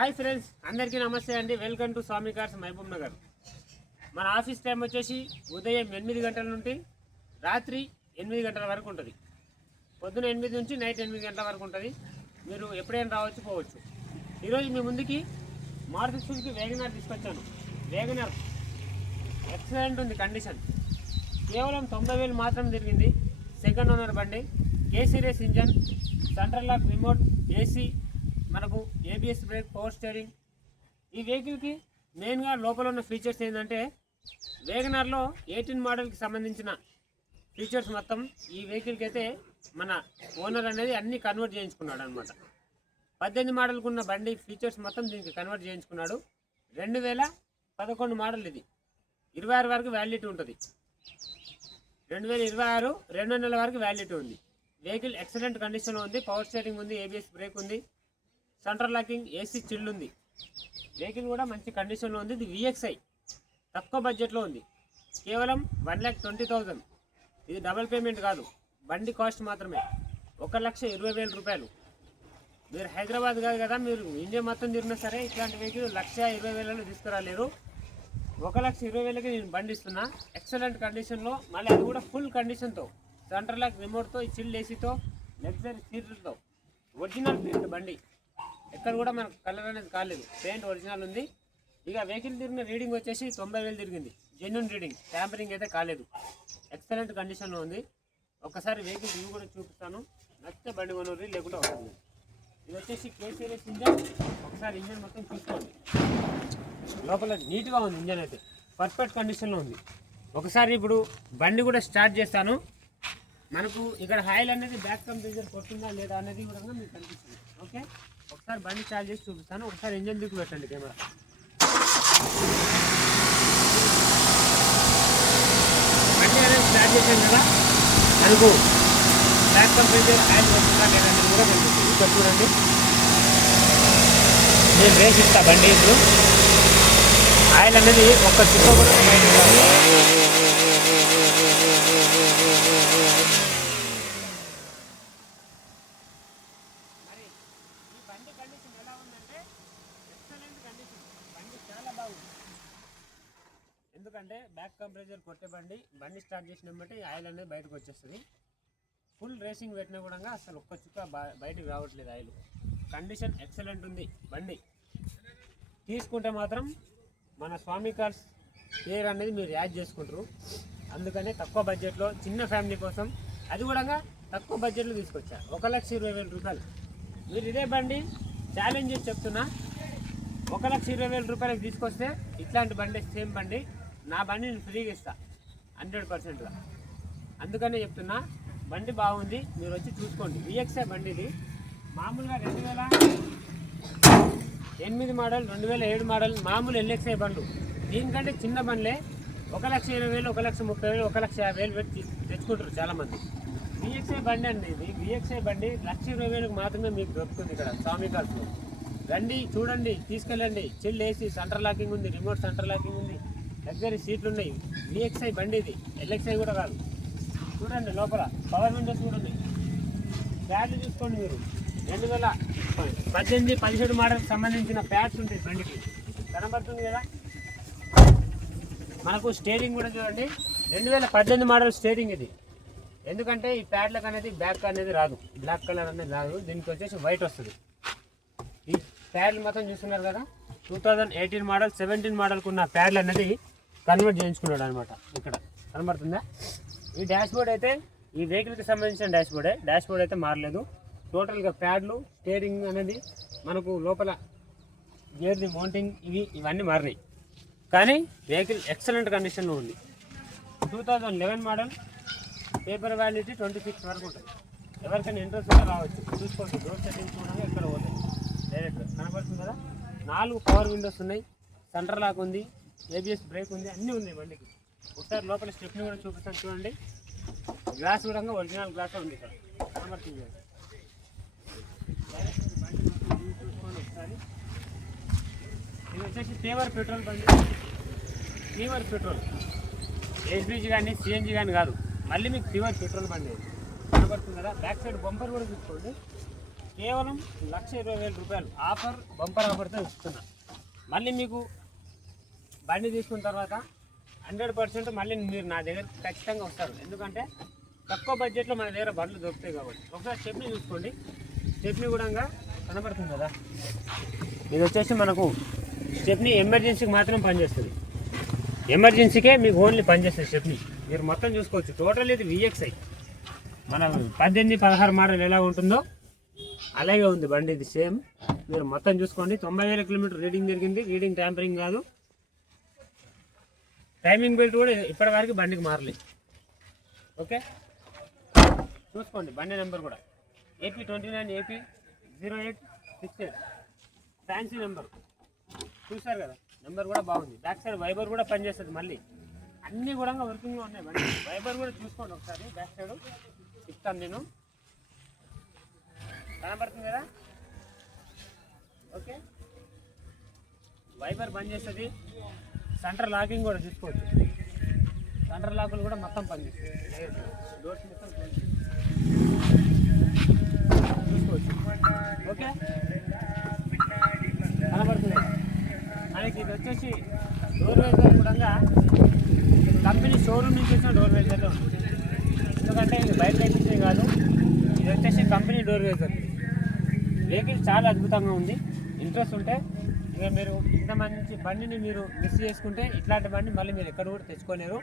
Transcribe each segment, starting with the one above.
Hi friends, అందరికీ నమస్తే అండి. Welcome to Swami cars Mahabubnagar. మన ఆఫీస్ టైం వచ్చేసి ఉదయం 8 గంటల నుండి రాత్రి 8 గంటల వరకు ఉంటుంది. పొద్దున 8 నుంచి నైట్ 8 గంటల వరకు ఉంటుంది. మీరు ఎప్పుడైనా రావచ్చు, పోవచ్చు. ఈరోజు మీ ముందుకి మారుతి సుజుకి వేగనార్ తీసుకొచ్చాను. వేగనార్ ఎక్సలెంట్ ఉంది కండిషన్. కేవలం 90,000 మాత్రం తిరిగింది. సెకండ్ ఓనర్ బండి, A series engine, central lock remote, AC, మనకు ఏబిఎస్ బ్రేక్, పవర్ స్టీరింగ్. ఈ వెహికల్కి మెయిన్గా లోపల ఉన్న ఫీచర్స్ ఏంటంటే వేగనార్లో 18 మోడల్కి సంబంధించిన ఫీచర్స్ మొత్తం ఈ వెహికల్కి అయితే మన ఓనర్ అనేది అన్నీ కన్వర్ట్ చేయించుకున్నాడు అనమాట. 18 మోడల్కి ఉన్న బండి ఫీచర్స్ మొత్తం దీనికి కన్వర్ట్ చేయించుకున్నాడు. 2011 మోడల్ ఇది. 26 వరకు వ్యాలిడిటీ ఉంటుంది. 2026 2 నెలల వరకు వ్యాలిడిటీ ఉంది. వెహికల్ ఎక్సలెంట్ కండిషన్లో ఉంది. పవర్ స్టీరింగ్ ఉంది, ఏబిఎస్ బ్రేక్ ఉంది, సెంట్రల్ లాకింగ్, ఏసీ చిల్డ్ ఉంది. వెహికల్ కూడా మంచి కండిషన్లో ఉంది. ఇది విఎక్స్ఐ, తక్కువ బడ్జెట్లో ఉంది. కేవలం 1,20,000. ఇది డబల్ పేమెంట్ కాదు, బండి కాస్ట్ మాత్రమే 1,20,000 రూపాయలు. మీరు హైదరాబాద్ కాదు కదా, మీరు ఇండియా మొత్తం తిరిగినా సరే ఇట్లాంటి వెహికల్ 1,20,000 తీసుకురాలేరు. 1,20,000కి నేను బండి ఇస్తున్నా. ఎక్సలెంట్ కండిషన్లో, మళ్ళీ అది కూడా ఫుల్ కండిషన్తో, సెంట్రల్ లాక్ రిమోట్తో, చిల్డ్ ఏసీతో, లగ్జరీ సీట్లతో, ఒరిజినల్ పెయింట్ బండి. ఎక్కడ కూడా మనకు కలర్ అనేది కాలేదు, పెయింట్ ఒరిజినల్ ఉంది. ఇక వెహికల్ తిరిగిన రీడింగ్ వచ్చేసి 90,000 తిరిగింది. జెన్యున్ రీడింగ్, ట్యాంపరింగ్ అయితే కాలేదు. ఎక్సలెంట్ కండిషన్లో ఉంది. ఒకసారి వెహికల్ రివ్యూ కూడా చూపిస్తాను. నచ్చితే బండి కొనుర్రి, లేకుండా అవుతుంది. ఇది వచ్చేసి కే సిరీస్ ఇంజన్. ఒకసారి ఇంజన్ మొత్తం చూసుకోండి. లోపల నీట్గా ఉంది. ఇంజన్ అయితే పర్ఫెక్ట్ కండిషన్లో ఉంది. ఒకసారి ఇప్పుడు బండి కూడా స్టార్ట్ చేస్తాను. మనకు ఇక్కడ ఆయిల్ అనేది బ్యాక్ కంప్రెసర్ కొట్టిందా లేదా అనేది కూడా మీకు కనిపిస్తుంది. ఓకే, ఒకసారి బండి స్టార్ట్ చేసి చూపిస్తాను. ఒకసారి ఇంజన్ దిక్కు పెట్టండి కెమెరా. బండి అనేది స్టార్ట్ చేసాను కదా, మనకు బ్యాక్ కంప్రెసర్ ఆయిల్ కొట్టిందా లేదా అనేది కూడా కనిపిస్తుంది. ఇక్కడ చూడండి, నేను రేస్ ఇస్తా బండి. ఇప్పుడు ఆయిల్ అనేది ఒక్క చుక్క కూడా బయటకు రాదు. ఎందుకంటే బ్యాక్ కంప్రెసర్ కొట్టే బండి స్టార్ట్ చేసినప్పుడు ఆయిల్ అనేది బయటకు వచ్చేస్తుంది. ఫుల్ రేసింగ్ పెట్టినా కూడా అసలు ఒక్క చుక్క బయటకు రావట్లేదు ఆయిల్. కండిషన్ ఎక్సలెంట్ ఉంది బండి. తీసుకుంటే మాత్రం మన స్వామి కార్స్ పేరు అనేది మీరు యాడ్ చేసుకుంటారు. అందుకనే తక్కువ బడ్జెట్లో చిన్న ఫ్యామిలీ కోసం, అది కూడా తక్కువ బడ్జెట్లో తీసుకొచ్చా. 1,20,000 రూపాయలు. మీరు ఇదే బండి ఛాలెంజ్ చేసి చెప్తున్నా, 1,20,000 రూపాయలకు తీసుకొస్తే ఇట్లాంటి బండి, సేమ్ బండి, నా బండి నేను ఫ్రీగా ఇస్తా 100%గా. అందుకనే చెప్తున్నా, బండి బాగుంది, మీరు వచ్చి చూసుకోండి. విఎక్స్ఐ బండి ఇది. మామూలుగా 2008 మోడల్, 2007 మోడల్ మామూలు ఎల్ఎక్స్ఐ బండ్లు. దీనికంటే చిన్న బండ్లే 1,20,000, 1,30,000, 1,50,000 పెట్టి తెచ్చుకుంటారు చాలామంది. విఎక్స్ఐ బండి అండి ఇది. విఎక్స్ఐ బండి 1,20,000 మాత్రమే మీకు దొరుకుతుంది ఇక్కడ స్వామి కార్స్లో. రండి, చూడండి, తీసుకెళ్ళండి. చిల్డ్ ఏసీ, సెంటర్ లాకింగ్ ఉంది, రిమోట్ సెంటర్ లాకింగ్ ఉంది, లగ్జరీ సీట్లు ఉన్నాయి. విఎక్స్ఐ బండి ఇది, ఎల్ఎక్స్ఐ కూడా కాదు. చూడండి లోపల పవర్ విండోస్ కూడా ఉన్నాయి. ప్యాడ్లు చూసుకోండి మీరు. 2018, 17 మోడల్కి సంబంధించిన ప్యాడ్స్ ఉంటాయి బండికి, కనబడుతుంది కదా. మనకు స్టీరింగ్ కూడా చూడండి, 2018 మోడల్ స్టీరింగ్ ఇది. ఎందుకంటే ఈ ప్యాడ్లకు అనేది బ్యాక్ అనేది రాదు, బ్లాక్ కలర్ అనేది రాదు. దీనికి వచ్చేసి వైట్ వస్తుంది. ఈ ప్యాడ్లు మొత్తం చూస్తున్నారు కదా, 2018 మోడల్, 17 మోడల్కి ఉన్న ప్యాడ్లు అనేది కన్వర్ట్ చేయించుకున్నాడు అనమాట. ఇక్కడ కనబడుతుందా. ఈ డాష్ బోర్డ్ అయితే ఈ వెహికల్కి సంబంధించిన డాష్ బోర్డ్ అయితే మారలేదు. టోటల్గా ప్యాడ్లు, స్టీరింగ్ అనేది, మనకు లోపల గేర్ది మౌంటింగ్, ఇవన్నీ మారినాయి. కానీ వెహికల్ ఎక్సలెంట్ కండిషన్లో ఉంది. 2011 మోడల్, పేపర్ వ్యాలిడిటీ 26 వరకు ఉంటుంది. ఎవరికైనా ఇంట్రెస్ట్ ఉంటే రావచ్చు, చూసుకోవచ్చు. డోర్ సెట్టింగ్స్ కూడా ఎక్కడ పోతాయి డైరెక్ట్గా కనబడుతుంది కదా. 4 పవర్ విండోస్ ఉన్నాయి, సెంటర్ లాక్ ఉంది, ఏబిఎస్ బ్రేక్ ఉంది, అన్నీ ఉన్నాయి బండికి. ఒకసారి లోపల స్టెప్ని కూడా చూపిస్తాను చూడండి. గ్లాస్ కూడా ఒరిజినల్ గ్లాస్ ఉంది ఇక్కడ కనబడుతుంది. చూసుకోండి ఒకసారి. ఇది వచ్చేసి ప్యూర్ పెట్రోల్ బండి. ప్యూర్ పెట్రోల్, ఎల్పిజి కానీ సిఎన్జి కానీ కాదు, మళ్ళీ మీకు ప్యూర్ పెట్రోల్ బండి కనబడుతుంది కదా. బ్యాక్ సైడ్ బంపర్ కూడా చూసుకోండి. కేవలం 1,20,000 రూపాయలు ఆఫర్, బంపర్ ఆఫర్తో ఇస్తున్నా. మళ్ళీ మీకు బండి తీసుకున్న తర్వాత 100% మళ్ళీ మీరు నా దగ్గర ఖచ్చితంగా వస్తారు. ఎందుకంటే తక్కువ బడ్జెట్లో మన దగ్గర బండ్లు దొరుకుతాయి కాబట్టి. ఒకసారి స్టెప్ని చూసుకోండి. స్టెప్ని కూడా కనబడుతుంది కదా, ఇది వచ్చేసి మనకు స్టెప్ని ఎమర్జెన్సీకి మాత్రం పనిచేస్తుంది. ఎమర్జెన్సీకే మీకు ఓన్లీ పనిచేస్తుంది స్టెప్ని. మీరు మొత్తం చూసుకోవచ్చు. టోటల్ ఇది VXI. మన 18-16 మోడల్ ఎలా ఉంటుందో అలాగే ఉంది బండి. ఇది సేమ్. మీరు మొత్తం చూసుకోండి. 90,000 కిలోమీటర్ రీడింగ్ జరిగింది. రీడింగ్ ట్యాంపరింగ్ కాదు. టైమింగ్ బెల్ట్ కూడా ఇప్పటి వరకు బండికి మారలేదు. ఓకే, చూసుకోండి. బండి నెంబర్ కూడా AP29 AP 0868 ఫ్యాన్సీ నెంబర్. చూసారు కదా, నెంబర్ కూడా బాగుంది. బ్యాక్ సైడ్ వైబర్ కూడా పనిచేస్తుంది. మళ్ళీ అన్నీ కూడా వర్కింగ్లో ఉన్నాయి బండి. వైబర్ కూడా చూసుకోండి ఒకసారి. బ్యాక్ సైడ్ ఇస్తాను నేను, కనబడుతుంది కదా. ఓకే, వైబర్ పనిచేస్తుంది. సెంటర్ లాకింగ్ కూడా చూసుకోవచ్చు. సెంటర్ లాకులు కూడా మొత్తం పనిచేస్తుంది. డోర్స్ మొత్తం చూసుకోవచ్చు. ఓకే, కనబడుతుంది. మనకి ఇది వచ్చేసి డోర్ వైజర్ కూడా కంపెనీ షోరూమ్ నుంచి వచ్చిన డోర్ వైజర్లో ఉంది. ఎందుకంటే ఇది బయట వేయించే కాదు, ఇది వచ్చేసి కంపెనీ డోర్ వైజర్. వెహికల్ చాలా అద్భుతంగా ఉంది. ఇంట్రెస్ట్ ఉంటే ఇక మీరు ఇంత మంచి బండిని మీరు మిస్ చేసుకుంటే ఇట్లాంటి బండి మళ్ళీ మీరు ఎక్కడ కూడా తెచ్చుకోలేరు.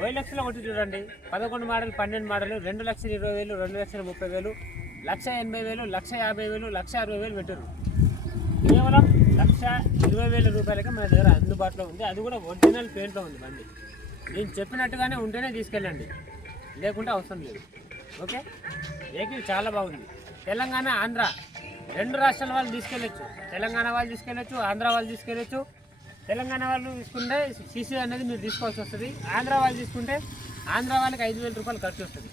OLXలో ఒకటి చూడండి, 11 మోడల్ 12 మోడల్ 2,20,000, 2,30,000, 1,80,000, 1,50,000, 1,60,000 పెట్టారు. కేవలం 1,20,000 రూపాయలకి మన దగ్గర అందుబాటులో ఉంది. అది కూడా ఒరిజినల్ పెయింట్లో ఉంది బండి. నేను చెప్పినట్టుగానే ఉంటేనే తీసుకెళ్ళండి, లేకుంటే అవసరం లేదు. ఓకే, వెహికల్ చాలా బాగుంది. తెలంగాణ, ఆంధ్ర 2 రాష్ట్రాల వాళ్ళు తీసుకెళ్ళచ్చు. తెలంగాణ వాళ్ళు తీసుకెళ్ళచ్చు, ఆంధ్ర వాళ్ళు తీసుకెళ్ళచ్చు. తెలంగాణ వాళ్ళు తీసుకుంటే CC అనేది మీరు తీసుకోవాల్సి వస్తుంది. ఆంధ్ర వాళ్ళు తీసుకుంటే ఆంధ్ర వాళ్ళకి 5,000 రూపాయలు ఖర్చు వస్తుంది.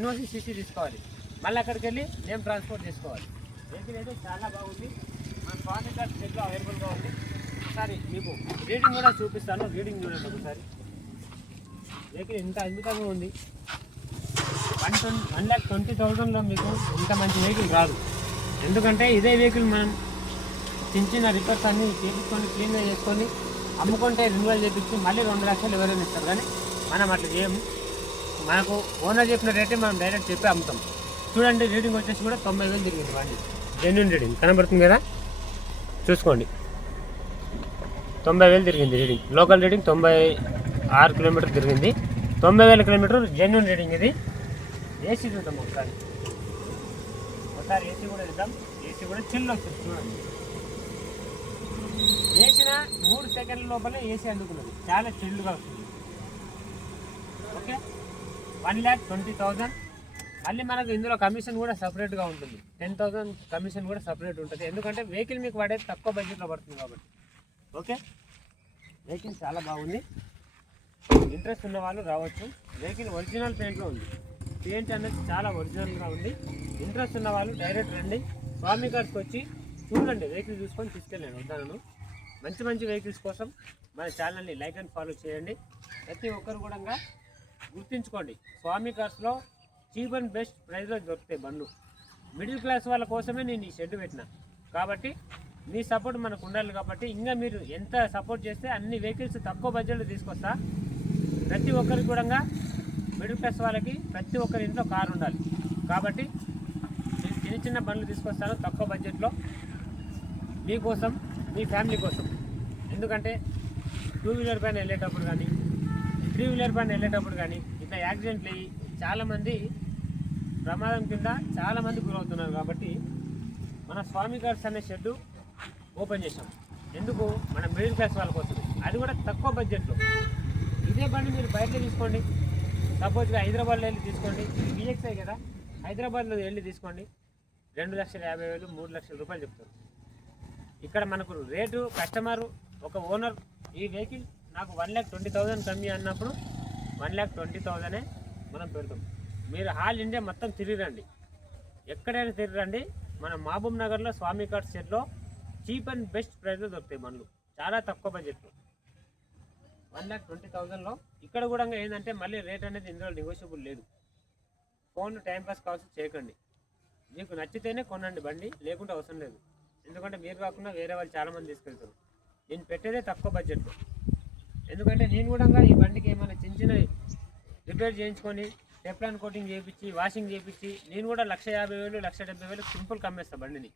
NOC CC తీసుకోవాలి. మళ్ళీ అక్కడికి వెళ్ళి నేమ్ ట్రాన్స్పోర్ట్ చేసుకోవాలి. వెహికల్ అయితే చాలా బాగుంది. మన స్వామి కార్డ్ సెట్లో అవైలబుల్గా ఉంది. ఒకసారి మీకు రీడింగ్ కూడా చూపిస్తాను. రీడింగ్ చూడండి ఒకసారి. వెహికల్ ఇంత అద్భుతంగా ఉంది. 1,20,000లో మీకు ఇంత మంచి వెహికల్ రాదు. ఎందుకంటే ఇదే వెహికల్ మనం చిన్న రిపేర్స్ అన్నీ చేయించుకొని క్లీన్గా చేసుకొని అమ్ముకుంటే రెన్యువల్ చేయించి మళ్ళీ 2 లక్షలు ఎవరైనా ఇస్తారు. కానీ మనం అట్లా చేయము. మనకు ఓనర్ చెప్పిన రేటే మనం డైరెక్ట్ చెప్పి అమ్ముతాం. చూడండి, రీడింగ్ వచ్చేసి కూడా 90,000 తిరిగింది బండి. జెన్యూన్ రీడింగ్ కనబడుతుంది కదా, చూసుకోండి. 90,000 తిరిగింది రీడింగ్. లోకల్ రీడింగ్ 96 కిలోమీటర్ తిరిగింది. 90,000 కిలోమీటర్ జెన్యూన్ రీడింగ్ ఇది. ఏసీ చూద్దాం ఒకసారి. ఏసీ కూడా ఇద్దాం. ఏసీ కూడా చిల్లు వస్తుంది చూడండి. వేసిన 3 సెకండ్ల లోపలే ఏసీ అందుకున్నది. చాలా చిల్లుగా వస్తుంది. ఓకే, 1,20,000. మళ్ళీ మనకు ఇందులో కమిషన్ కూడా సపరేట్గా ఉంటుంది. 10,000 కమిషన్ కూడా సపరేట్ ఉంటుంది. ఎందుకంటే వెహికల్ మీకు పడేది తక్కువ బడ్జెట్లో పడుతుంది కాబట్టి. ఓకే, వెహికల్ చాలా బాగుంది. ఇంట్రెస్ట్ ఉన్న వాళ్ళు రావచ్చు. వెహికల్ ఒరిజినల్ పెయింట్లో ఉంది. పెయింట్ అనేది చాలా ఒరిజినల్గా ఉంది. ఇంట్రెస్ట్ ఉన్న వాళ్ళు డైరెక్ట్ రండి. స్వామి కార్డ్కి వచ్చి చూడండి, వెహికల్ చూసుకొని తీసుకెళ్ళండి. వద్దాను. మంచి మంచి వెహికల్స్ కోసం మన ఛానల్ని లైక్ అండ్ ఫాలో చేయండి. ప్రతి ఒక్కరు కూడా గుర్తుంచుకోండి, స్వామి కార్స్లో చీప్ అండ్ బెస్ట్ ప్రైస్లో దొరుకుతాయి బండ్లు. మిడిల్ క్లాస్ వాళ్ళ కోసమే నేను ఈ షెడ్ పెట్టిన. కాబట్టి మీ సపోర్ట్ మనకు ఉండాలి. కాబట్టి ఇంకా మీరు ఎంత సపోర్ట్ చేస్తే అన్ని వెహికల్స్ తక్కువ బడ్జెట్లో తీసుకొస్తా. ప్రతి ఒక్కరికి కూడా మిడిల్ క్లాస్ వాళ్ళకి ప్రతి ఒక్కరి ఇంట్లో కారు ఉండాలి. కాబట్టి నేను చిన్న బండ్లు తీసుకొస్తాను తక్కువ బడ్జెట్లో మీకోసం, మీ ఫ్యామిలీ కోసం. ఎందుకంటే 2 వీలర్ పైన వెళ్ళేటప్పుడు కానీ 3 వీలర్ పైన వెళ్ళేటప్పుడు కానీ ఇట్లా యాక్సిడెంట్లు అయ్యి చాలామంది ప్రమాదం కింద చాలామంది గురవుతున్నారు. కాబట్టి మన స్వామి కార్స్ అనే షెడ్ ఓపెన్ చేసాం. ఎందుకు? మన మిడిల్ క్లాస్ వాళ్ళ కోసం. అది కూడా తక్కువ బడ్జెట్లో. ఇదే బండి మీరు బయట తీసుకోండి. సపోజ్గా హైదరాబాద్లో వెళ్ళి తీసుకోండి. VXI కదా, హైదరాబాద్లో వెళ్ళి తీసుకోండి. 2,50,000, 3 లక్షల రూపాయలు చెప్తారు. ఇక్కడ మనకు రేటు కస్టమర్ ఒక ఓనర్ ఈ వెహికల్ నాకు 1,20,000 కమ్మి అన్నప్పుడు 1,20,000 మనం పెడతాం. మీరు ఆల్ ఇండియా మొత్తం తిరిగిరండి, ఎక్కడైనా తిరిగిరండి. మన మహబూబ్ నగర్లో స్వామి కార్స్ షెడ్లో చీప్ అండ్ బెస్ట్ ప్రైస్లో దొరుకుతాయి బండ్లు, చాలా తక్కువ బడ్జెట్లో. 1,20,000లో ఇక్కడ కూడా ఏంటంటే మళ్ళీ రేట్ అనేది ఇందులో నెగోషియబుల్ లేదు. ఫోన్ టైంపాస్ కాల్స్ చేయకండి. మీకు నచ్చితేనే కొనండి బండి, లేకుంటే అవసరం లేదు. ఎందుకంటే మీరు కాకుండా వేరే వాళ్ళు చాలామంది తీసుకెళ్తారు. నేను పెట్టేదే తక్కువ బడ్జెట్లో. ఎందుకంటే నేను కూడా ఈ బండికి ఏమైనా చిన్న చిన్న రిపేర్ చేయించుకొని టెఫ్లాన్ కోటింగ్ చేయించి వాషింగ్ చేయించి నేను కూడా 1,50,000 1,70,000 సింపుల్ కమ్మేస్తాను బండిని.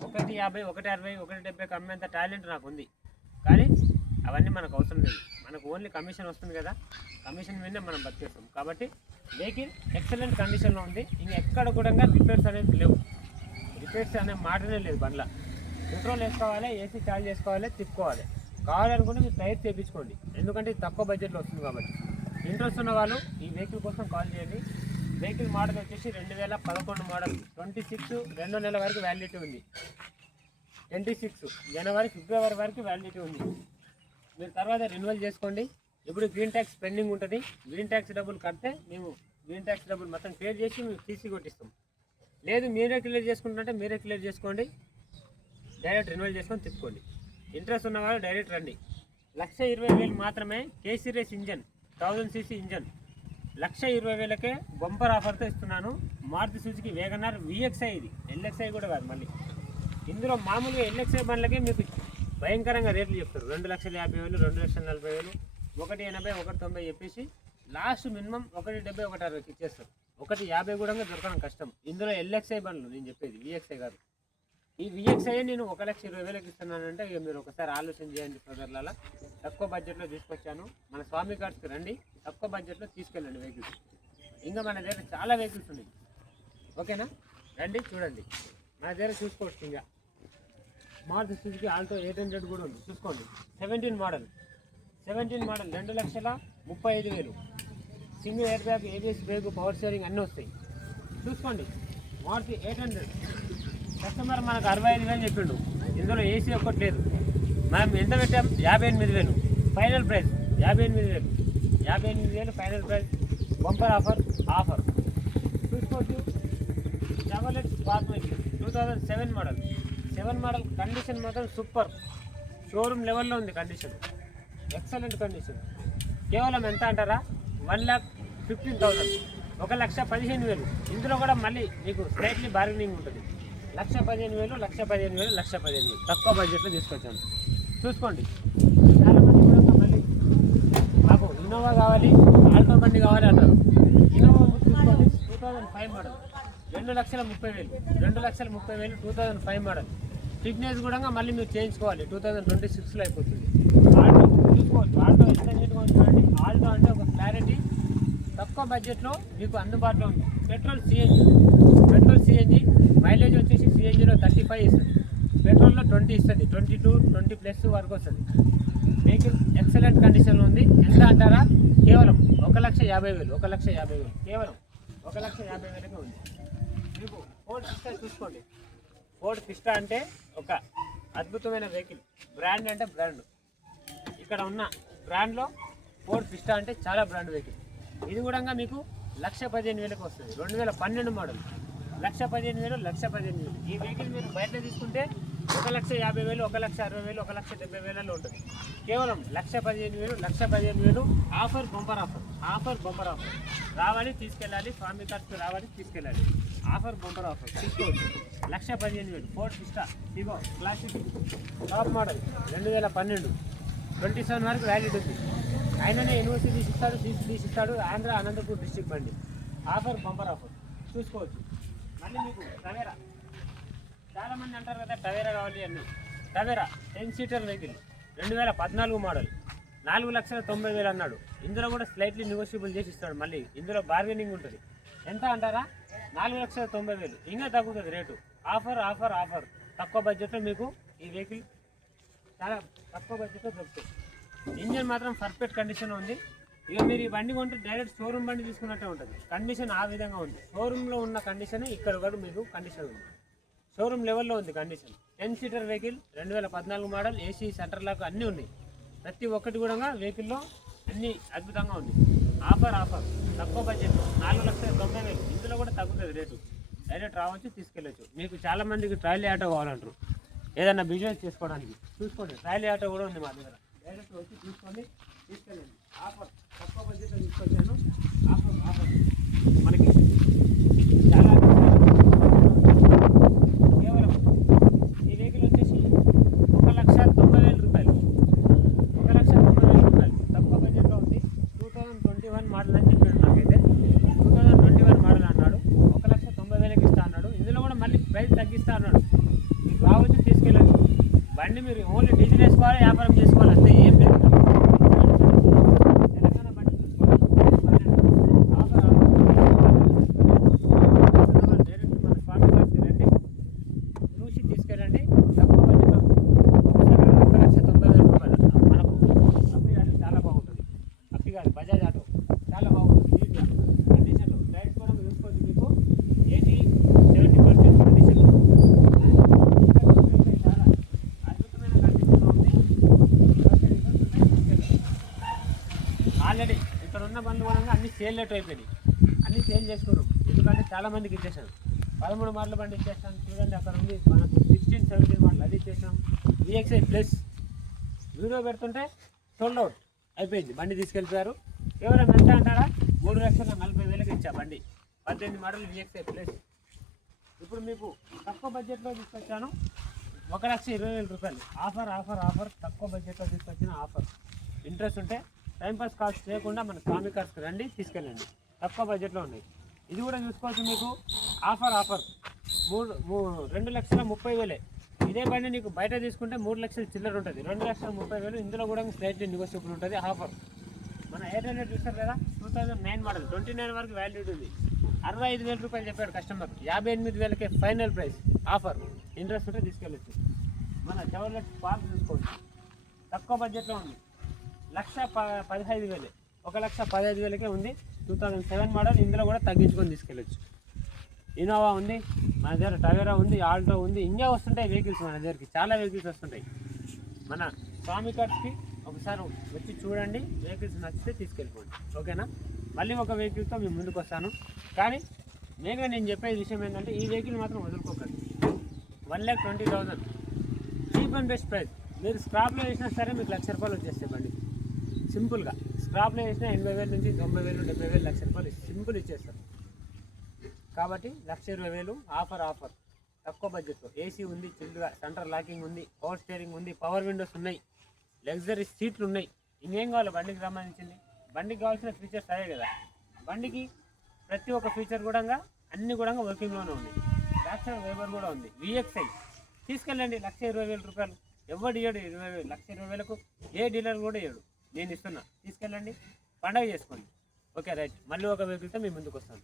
150, 160, 170 కమ్మేంత టాలెంట్ నాకు ఉంది. కానీ అవన్నీ మనకు అవసరం లేదు. మనకు ఓన్లీ కమిషన్ వస్తుంది కదా, కమిషన్ మీదనే మనం బతికేస్తాం. కాబట్టి వెహికల్ ఎక్సలెంట్ కండిషన్లో ఉంది. ఇంకా ఎక్కడ కూడా రిపేర్స్ అనేవి లేవు. రిపేర్స్ అనే మాటనే లేదు. బండ్ల పెట్రోల్ వేసుకోవాలి, ఏసీ చార్జ్ చేసుకోవాలి, తిప్పుకోవాలి. కావాలనుకుంటే మీరు టైర్ చేయించుకోండి, ఎందుకంటే ఇది తక్కువ బడ్జెట్లో వస్తుంది. కాబట్టి ఇంట్రెస్ట్ ఉన్న వాళ్ళు ఈ వెహికల్ కోసం కాల్ చేయండి. వెహికల్ మోడల్ వచ్చేసి 2011 మోడల్, 26 2వ నెల వరకు వ్యాలిడిటీ ఉంది. 26 జనవరి ఫిబ్రవరి వరకు వ్యాలిడిటీ ఉంది. మీరు తర్వాత రెన్యువల్ చేసుకోండి. ఇప్పుడు గ్రీన్ ట్యాక్స్ పెండింగ్ ఉంటుంది. గ్రీన్ ట్యాక్స్ డబ్బులు కడితే మేము గ్రీన్ ట్యాక్స్ డబ్బులు మొత్తం క్లియర్ చేసి మేము తీసి కొట్టిస్తాం. లేదు మీరే క్లియర్ చేసుకుంటుంటే మీరే క్లియర్ చేసుకోండి, డైరెక్ట్ రెన్యువల్ చేసుకొని తిప్పుకోండి. ఇంట్రెస్ట్ ఉన్న వాళ్ళు డైరెక్ట్ రండి. 1,20,000 మాత్రమే కేసీ రేస్ ఇంజన్, 1000cc ఇంజన్, 1,20,000కే బంపర్ ఆఫర్తో ఇస్తున్నాను. మారుతి సుజుకి వేగనార్ VXI, ఇది LXI కూడా కాదు. మళ్ళీ ఇందులో మామూలుగా LXI బండ్లకే మీకు భయంకరంగా రేట్లు చెప్తారు. 2,50,000, 2,40,000, 180, 190 చెప్పేసి లాస్ట్ మినిమం 170, 160 ఇచ్చేస్తారు. 150 కూడా దొరకడం కష్టం. ఇందులో LXI బండ్లు నేను చెప్పేది, VXI కాదు. ఈ VXI నేను 1,20,000 ఇస్తున్నానంటే ఇక మీరు ఒకసారి ఆలోచన చేయండి సోదరులారా. తక్కువ బడ్జెట్లో తీసుకొచ్చాను. మన స్వామి కార్స్కి రండి, తక్కువ బడ్జెట్లో తీసుకెళ్ళండి వెహికల్స్. ఇంకా మన దగ్గర చాలా వెహికల్స్ ఉన్నాయి. ఓకేనా, రండి చూడండి. మన దగ్గర చూసుకోవచ్చు. ఇంకా మారుతి సుజుకి ఆల్టో 800 కూడా ఉంది, చూసుకోండి. 17 model 2,35,000, single air bag, ABS break, power steering అన్నీ వస్తాయి. చూసుకోండి. మారుతి 800 కస్టమర్ మనకు 65,000 చెప్పిండు. ఇందులో ఏసీ ఒక్కటి లేదు. మనం ఎంత పెట్టాం? 58,000 final price. 58,000 final price. Bumper offer చూసుకోవచ్చు. Chevrolet Spark 2007 model, 7 model. Condition మాత్రం సూపర్, షోరూమ్ లెవెల్లో ఉంది కండిషన్, ఎక్సలెంట్ కండిషన్. కేవలం ఎంత అంటారా? 1,15,000, 1,15,000. ఇందులో కూడా మళ్ళీ మీకు స్లైట్లీ బార్గెనింగ్ ఉంటుంది. 1,15,000, 1,15,000, 1,15,000 తక్కువ బడ్జెట్లో తీసుకొచ్చాను. చూసుకోండి. చాలామంది కూడా మళ్ళీ మాకు ఇన్నోవా కావాలి, ఆల్టో బండి కావాలి అంటారు. ఇన్నోవా చూసుకోండి. 2005 మోడల్, 2,30,000, 2,30,000, 2005 మోడల్. ఫిట్నెస్ కూడా మళ్ళీ మీరు చేయించుకోవాలి, 2026లో అయిపోతుంది. ఆల్టో చూసుకోవచ్చు. ఆల్టో ఎంత నీట్గా ఉంటుందండి. ఆల్టో అంటే ఒక క్లారిటీ, తక్కువ బడ్జెట్లో మీకు అందుబాటులో ఉంది. పెట్రోల్ సిఎన్జి మైలేజ్ వచ్చేసి సిఎన్జిలో 35 ఇస్తుంది, పెట్రోల్లో 20 ఇస్తుంది. 22, 20+ వరకు వస్తుంది. వెహికల్ ఎక్సలెంట్ కండిషన్లో ఉంది. ఎంత అంటారా? కేవలం 1,50,000, 1,50,000, కేవలం 1,50,000కే ఉంది. మీకు ఫోర్డ్ ఫిస్టా చూసుకోండి. ఫోర్డ్ ఫిస్టా అంటే ఒక అద్భుతమైన వెహికల్. బ్రాండ్ అంటే బ్రాండ్. ఇక్కడ ఉన్న బ్రాండ్లో ఫోర్డ్ ఫిస్టా అంటే చాలా బ్రాండ్ వెహికల్. ఇది కూడా మీకు 1,15,000కి వస్తుంది. 2012 మోడల్, 1,15,000, 1,15,000. ఈ వెహికల్ మీరు బయట తీసుకుంటే 1,50,000, 1,60,000, 1,70,000లో ఉంటుంది. కేవలం 1,15,000, 1,15,000 ఆఫర్, బంపర్ ఆఫర్. రావాలి, తీసుకెళ్ళాలి. స్వామి కార్స్కి రావాలి, తీసుకెళ్ళాలి. ఆఫర్, బంపర్ ఆఫర్ తీసుకోవచ్చు. 1,15,000 ఫోర్డ్ ఫిస్టా ఇగో క్లాసిక్ టాప్ మోడల్, 2012, 27 వరకు వ్యాలిడ్ ఉంది. ఆయననే యూనివర్సిటీ తీసిస్తాడు, తీసిస్తాడు. ఆంధ్ర అనంతపూర్ డిస్ట్రిక్ట్ బండి. ఆఫర్, బంపర్ ఆఫర్ చూసుకోవచ్చు. మళ్ళీ మీకు టవేరా, చాలామంది అంటారు కదా టవేరా కావాలి అన్నీ. టవేరా 10 సీటర్ వెహికల్, 2014 మోడల్, 4,90,000 అన్నాడు. ఇందులో కూడా స్లైట్లీ నెగోషియబుల్ చేసి ఇస్తాడు. మళ్ళీ ఇందులో బార్గెనింగ్ ఉంటుంది. ఎంత అంటారా? 4,90,000. ఇంకా తగ్గుతుంది రేటు. ఆఫర్ తక్కువ బడ్జెట్లో మీకు ఈ వెహికల్ చాలా తక్కువ బడ్జెట్లో దొరుకుతుంది. ఇంజన్ మాత్రం పర్ఫెక్ట్ కండిషన్లో ఉంది. ఇక మీరు ఈ బండి కొంటే డైరెక్ట్ షోరూమ్ బండి తీసుకున్నట్టే ఉంటుంది. కండిషన్ ఆ విధంగా ఉంది. షోరూంలో ఉన్న కండిషన్ ఇక్కడ కూడా మీకు కండిషన్ ఉంది. షోరూమ్ లెవెల్లో ఉంది condition. 10 seater vehicle, 2014 model, AC, centre lock అన్నీ ఉన్నాయి. ప్రతి ఒక్కటి కూడా వెహికల్లో అన్నీ అద్భుతంగా ఉంది. ఆఫర్ తక్కువ బడ్జెట్లో 4,90,000. ఇందులో కూడా తగ్గుతుంది రేటు. డైరెక్ట్ రావచ్చు, తీసుకెళ్ళచ్చు. మీకు చాలామందికి ట్రాలీ ఆటో కావాలంటారు, ఏదన్నా బిజినెస్ చేసుకోవడానికి. చూసుకోండి, ట్రాలీ ఆటో కూడా ఉంది మా దగ్గర. డైరెక్ట్ వచ్చి తీసుకొని తీసుకెళ్ళండి. ఆఫర్ తక్కువ బడ్జెట్లో తీసుకొచ్చాను. ఆఫర్ మనకి చాలా బండి మీరు ఓన్లీ డీజిల్ వేసుకోవాలి, వ్యాపారం చేసుకోవాలి అంతే, ఏం లేదు. తెలంగాణ బండి చూసుకోవాలి. ఆఫర్ డైరెక్ట్ మన స్వామి గారికి రండి, చూసి తీసుకెళ్ళండి. తక్కువ బడ్జెట్లో 1,90,000 రూపాయలు మనకు. అప్పి అది చాలా బాగుంటుంది. అప్పి కాదు, బజాజ్ ఆటో చాలా బాగుంటుంది. నీట్గా కండిషన్లో టైర్స్ కూడా చూసుకోవచ్చు. మీకు 80-70% కండిషన్లో చాలా అద్భుతమైన కండిషన్లో ఉంది. ఆల్రెడీ ఇక్కడ ఉన్న బండ్లు కూడా అన్ని సేల్ రేట్ అయిపోయినాయి, అన్ని సేల్ చేసుకున్నాం. ఎందుకంటే చాలా మందికి ఇచ్చేసాను. 13 మోడల్ బండి ఇచ్చేసాను. చూడండి అక్కడ ఉంది మనకు 16-17 మోడల్ అది ఇచ్చేసాం. VXI ప్లస్ వీడియో పెడుతుంటే సోల్డ్ అవుట్ అయిపోయింది, బండి తీసుకెళ్ళిపోయారు. కేవలం ఎంత అంటారా, 3,40,000కి ఇచ్చా బండి. 18 మోడల్ VXI ప్లస్. ఇప్పుడు మీకు తక్కువ బడ్జెట్లో తీసుకొచ్చాను, 1,20,000 రూపాయలు. ఆఫర్ ఆఫర్ ఆఫర్ తక్కువ బడ్జెట్లో తీసుకొచ్చిన ఆఫర్. ఇంట్రెస్ట్ ఉంటే టైంపాస్ కాస్ట్ చేయకుండా మన స్వామి కార్స్కి రండి, తీసుకెళ్ళండి. తక్కువ బడ్జెట్లో ఉన్నాయి. ఇది కూడా చూసుకోవచ్చు. మీకు ఆఫర్ ఆఫర్ 2,30,000. ఇదే బండి నీకు బయట తీసుకుంటే 3 లక్షల చిల్లర ఉంటుంది, 2,30,000. ఇందులో కూడా స్లైట్లీ నెగోషియబుల్ ఉంటుంది ఆఫర్. మన 800 చూస్తారు కదా, 2009 మోడల్, 29 వరకు వ్యాలిడిటీ ఉంది. 65,000 రూపాయలు చెప్పాడు కస్టమర్, 58,000కే ఫైనల్ ప్రైస్ ఆఫర్. ఇంట్రెస్ట్ ఉంటే తీసుకెళ్ళచ్చు. మన జవర్లెట్ స్పార్క్ చూసుకోవచ్చు, తక్కువ బడ్జెట్లో ఉంది. 1,15,000, 1,15,000కే ఉంది. 2007 మోడల్. ఇందులో కూడా తగ్గించుకొని తీసుకెళ్ళచ్చు. ఇన్నోవా ఉంది మన దగ్గర, టవేరా ఉంది, ఆల్టో ఉంది. ఇండియా వస్తుంటాయి వెహికల్స్ మన దగ్గరికి, చాలా వెహికల్స్ వస్తుంటాయి. మన స్వామి కార్స్కి ఒకసారి వచ్చి చూడండి, వెహికల్స్ నచ్చితే తీసుకెళ్ళిపోండి, ఓకేనా. మళ్ళీ ఒక వెహికల్తో మేము ముందుకు వస్తాను. కానీ మెయిన్గా నేను చెప్పే విషయం ఏంటంటే, ఈ వెహికల్ మాత్రం వదులుకోకండి. 1,20,000 చీప్ అండ్ బెస్ట్ ప్రైస్. మీరు స్క్రాప్లో వేసినా సరే మీకు ₹1,00,000 వచ్చేస్తాయి బండి. సింపుల్గా స్క్రాప్లో వేసినా 80,000 నుంచి 90,000, 70,000, ₹1,00,000 సింపుల్ ఇచ్చేస్తారు. కాబట్టి 1,20,000 ఆఫర్ ఆఫర్ తక్కువ బడ్జెట్లో. ఏసీ ఉంది, చిల్లుగా సెంటర్ లాకింగ్ ఉంది, పవర్ స్టీరింగ్ ఉంది, పవర్ విండోస్ ఉన్నాయి, లగ్జరీ సీట్లు ఉన్నాయి. ఇంకేం కావాలి బండికి సంబంధించింది? బండికి కావాల్సిన ఫీచర్స్ అదే కదా. బండికి ప్రతి ఒక్క ఫీచర్ కూడా అన్ని కూడా వర్కింగ్లోనే ఉంది. బ్యాక్ సైడ్ వేబర్ కూడా ఉంది. VXI తీసుకెళ్ళండి, 1,20,000 రూపాయలు. ఎవరు ఇయ్యడు 20,000, 1,20,000కు ఏ డీలర్ కూడా ఇయ్యడు. నేను ఇస్తున్నా, తీసుకెళ్ళండి, పండగ చేసుకోండి. ఓకే రైట్, మళ్ళీ ఒక వెహికల్తో మీ ముందుకు వస్తాను.